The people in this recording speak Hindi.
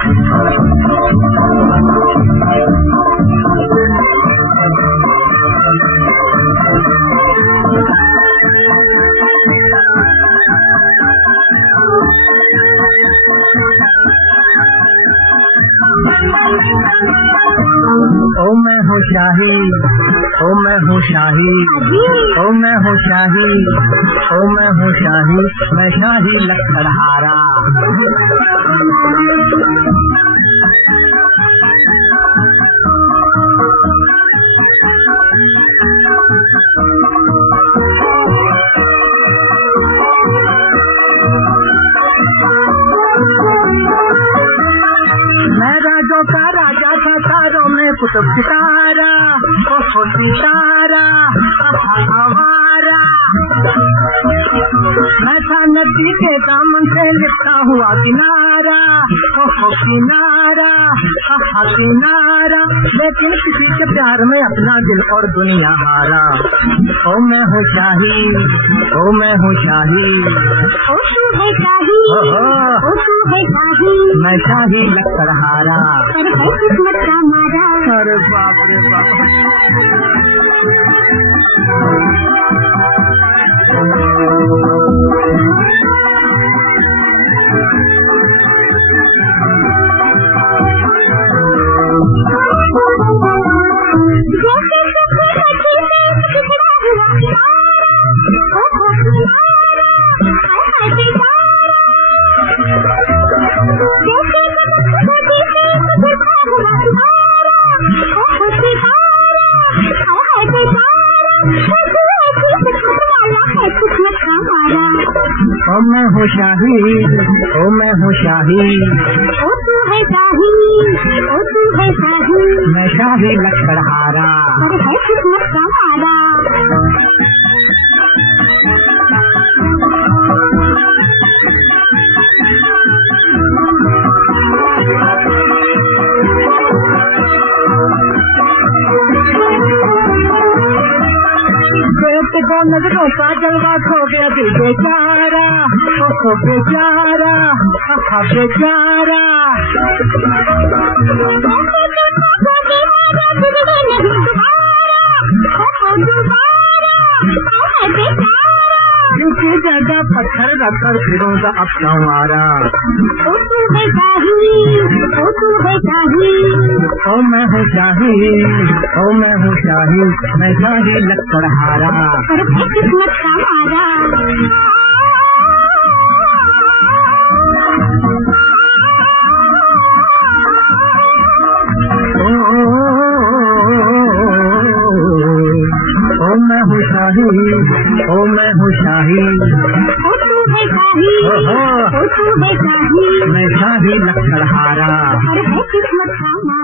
ओ मैं हूँ शाही, ओ मैं हूँ शाही, ओ मैं हूँ शाही, ओ मैं हूँ शाही, मैं शाही लकड़हारा। मैं राजों का राजा था, तारों में कुतुब सितारा, ओ सितारा आवारा। मैं था नदी के दामन से लिपटा हुआ किनारा, ओ किनारा किनारा, लेकिन किसी के प्यार में अपना दिल और दुनिया हारा। ओ मैं हूँ शाही, ओ मैं हूँ शाही, ओ तू है शाही, ओ तू है शाही, मैं शाही लकड़हारा। पर है किस्मत का मारा। अरे बाप रे बाप। ओ मैं हूँ शाही, ओ मैं हूँ शाही, ओ तू है शाही, ओ तू है शाही, मैं शाही लकड़हारा। पर है किस्मत का मारा। को नजरों का जलवा खो गया दिल बेचारा, ओ बेचारा बेचारा। जिनकी जगह पत्थर रखकर फिरूंगा अब संवारा। ओ तू है शाही, ओ तू है शाही, ओ मैं हूँ शाही, ओ मैं हूँ शाही, मैं शाही लकड़हारा। पर है किस्मत का मारा। ओ मैं हूँ शाही, ओ मैं हूँ शाही, ओ तू है शाही, ओ तू है शाही, मैं शाही लकड़हारा। पर है किस्मत का मारा।